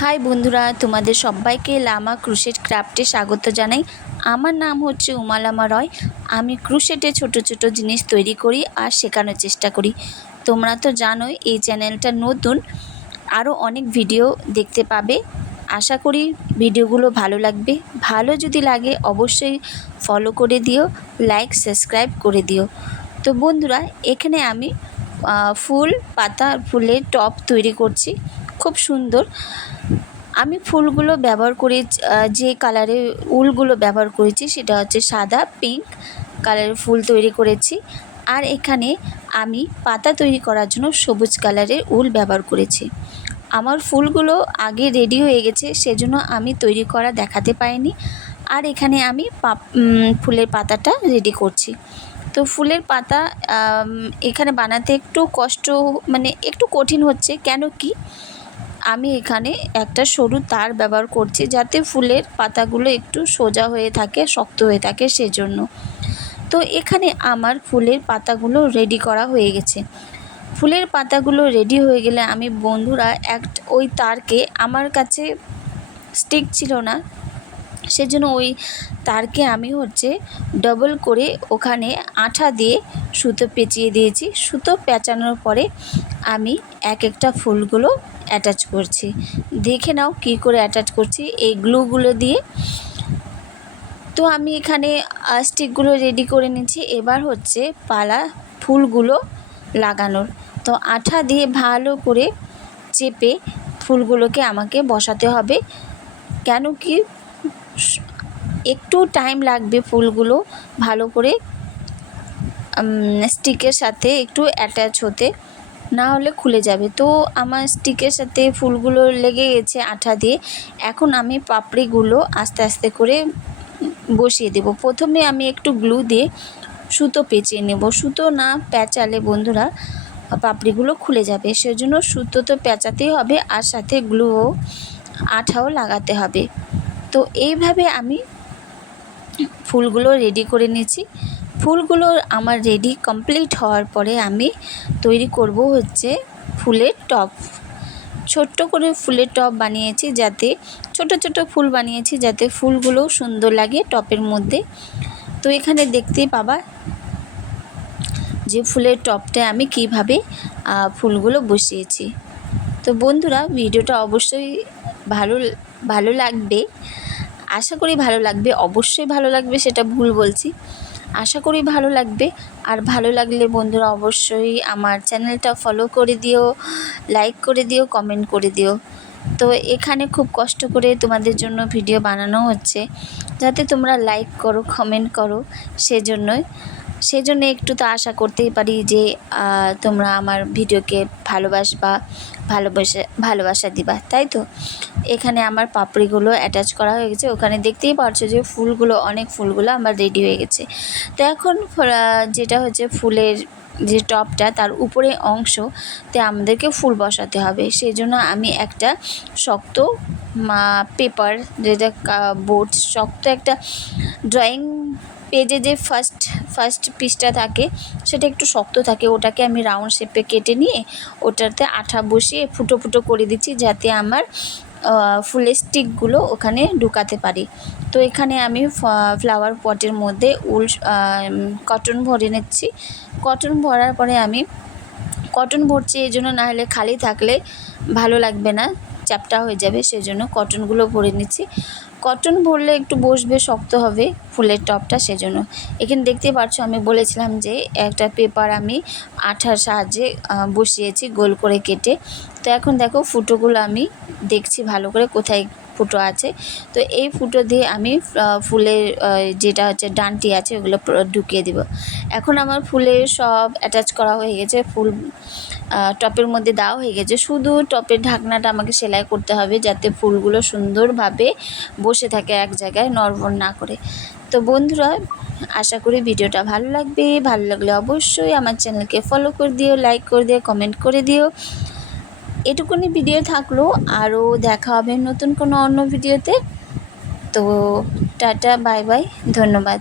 High বন্ধুরা, তোমাদের সবাইকে লামা ক্রুশেট ক্রাফটে স্বাগত জানাই। আমার নাম হচ্ছে উমালামা রয়। আমি ক্রুশেটে ছোট ছোট জিনিস তৈরি করি আর শেখানোর চেষ্টা করি। তোমরা তো জানোই এই চ্যানেলটা নতুন, আরও অনেক ভিডিও দেখতে পাবে। আশা করি ভিডিওগুলো ভালো লাগবে। ভালো যদি লাগে অবশ্যই ফলো করে দিও, লাইক সাবস্ক্রাইব করে দিও। তো বন্ধুরা, এখানে আমি ফুল পাতা ফুলের টপ তৈরি করছি, খুব সুন্দর। আমি ফুলগুলো ব্যবহার করে যে কালারের উলগুলো ব্যবহার করেছি সেটা হচ্ছে সাদা পিঙ্ক কালারের ফুল তৈরি করেছি। আর এখানে আমি পাতা তৈরি করার জন্য সবুজ কালারের উল ব্যবহার করেছি। আমার ফুলগুলো আগে রেডি হয়ে গেছে, সেজন্য আমি তৈরি করা দেখাতে পাইনি। আর এখানে আমি ফুলের পাতাটা রেডি করছি। তো ফুলের পাতা এখানে বানাতে একটু কষ্ট, মানে একটু কঠিন হচ্ছে। কেন কি আমি এখানে একটা সরু তার ব্যবহার করছি যাতে ফুলের পাতাগুলো একটু সোজা হয়ে থাকে, শক্ত হয়ে থাকে, সেজন্য। তো এখানে আমার ফুলের পাতাগুলো রেডি করা হয়ে গেছে। ফুলের পাতাগুলো রেডি হয়ে গেলে আমি বন্ধুরা ওই তারকে, আমার কাছে স্টিক ছিল না, সেজন্য ওই তারকে আমি ডবল করে ওখানে আঠা দিয়ে সুতো পেঁচিয়ে দিয়েছি। সুতো পেঁচানোর পরে আমি এক একটা ফুলগুলো অ্যাটাচ করছি। দেখে নাও কি করে অ্যাটাচ করছি এই গ্লুগুলো দিয়ে। তো আমি এখানে স্টিকগুলো রেডি করে নিচ্ছি। এবার পালা ফুলগুলো লাগানোর। তো আঠা দিয়ে ভালো করে চেপে ফুলগুলোকে আমাকে বসাতে হবে। কেন কি একটু টাইম লাগবে ফুলগুলো ভালো করে স্টিকের সাথে একটু অ্যাটাচ হতে, না হলে খুলে যাবে। তো আমার স্টিকের সাথে ফুলগুলো লেগে গেছে আঠা দিয়ে। এখন আমি পাপড়িগুলো আস্তে আস্তে করে বসিয়ে দেব। প্রথমে আমি একটু গ্লু দিয়ে সুতো পেঁচিয়ে নেব। সুতো না পেঁচালে বন্ধুরা পাপড়িগুলো খুলে যাবে, সেজন্য সুতো তো পেঁচাতেই হবে আর সাথে গ্লুও, আঠাও লাগাতে হবে। তো এইভাবে আমি ফুলগুলো রেডি করে নিয়েছি। ফুলগুলো আমার রেডি কমপ্লিট হওয়ার পরে আমি তৈরি করব ফুলের টপ। ছোট্ট করে ফুলের টপ বানিয়েছি, যাতে ছোট ছোট ফুল বানিয়েছি যাতে ফুলগুলো সুন্দর লাগে টপের মধ্যে। তো এখানে দেখতেই পাবা যে ফুলের টপটা আমি কিভাবে ফুলগুলো বসিয়েছি। তো বন্ধুরা, ভিডিওটা অবশ্যই ভালো লাগবে। আশা করি ভালো লাগবে, অবশ্যই ভালো লাগবে সেটা ভুল বলছি, আশা করি ভালো লাগবে। আর ভালো লাগলে বন্ধুরা অবশ্যই আমার চ্যানেলটা ফলো করে দিও, লাইক করে দিও, কমেন্ট করে দিও। তো এখানে খুব কষ্ট করে তোমাদের জন্য ভিডিও বানানো হচ্ছে যাতে তোমরা লাইক করো, কমেন্ট করো, সেজন্য একটু তো আশা করতেই পারি যে তোমরা আমার ভিডিওকে ভালোবাসা দিবা, তাই তো। এখানে আমার পাপড়িগুলো অ্যাটাচ করা হয়ে গেছে। ওখানে দেখতেই পাচ্ছ যে অনেক ফুলগুলো আমার রেডি হয়ে গেছে। তো এখন যেটা ফুলের যে টপটা তার উপরে অংশতে আমাদেরকে ফুল বসাতে হবে। সেই জন্য আমি একটা শক্ত পেপার, যেটা বোর্ড, শক্ত একটা ড্রয়িং পেজে যে ফার্স্ট পিসটা থাকে সেটা একটু শক্ত থাকে, ওটাকে আমি রাউন্ড শেপে কেটে নিয়ে ওটাতে আঠা বসিয়ে ফুটো ফুটো করে দিচ্ছি যাতে আমার ফুলের স্টিকগুলো ওখানে ঢুকাতে পারি। তো এখানে আমি ফ্লাওয়ার পটের মধ্যে কটন ভরে নিচ্ছি। কটন ভরার পরে আমি কটন ভরছি এই জন্য, না হলে খালি থাকলে ভালো লাগবে না, চ্যাপটা হয়ে যাবে, সেজন্য কটনগুলো ভরে নিচ্ছি। কটন ভরলে একটু বসবে, শক্ত হবে ফুলের টপটা, সেজন্য। এখানে দেখতে পাচ্ছ আমি বলেছিলাম যে একটা পেপার আমি আঠার সাহায্যে বসিয়েছি গোল করে কেটে। তো এখন দেখো ফুটোগুলো আমি দেখছি ভালো করে কোথায় ফুটো আছে। তো এই ফুটো দিয়ে আমি ফুলের যেটা ডান্টি আছে ওগুলো ঢুকিয়ে দেব। এখন আমার ফুলের সব অ্যাটাচ করা হয়ে গেছে, ফুল টপের মধ্যে দেওয়া হয়ে গেছে। শুধু টপের ঢাকনাটা আমাকে সেলাই করতে হবে যাতে ফুলগুলো সুন্দরভাবে বসে থাকে এক জায়গায়, নড়বড় না করে। তো বন্ধুরা, আশা করি ভিডিওটা ভালো লাগবে। ভালো লাগলে অবশ্যই আমার চ্যানেলকে ফলো করে দিও, লাইক করে দিও, কমেন্ট করে দিও। এটুকুনি ভিডিও থাকলো, আরও দেখা হবে নতুন কোনো অন্য ভিডিওতে। তো টাটা, বাই বাই, ধন্যবাদ।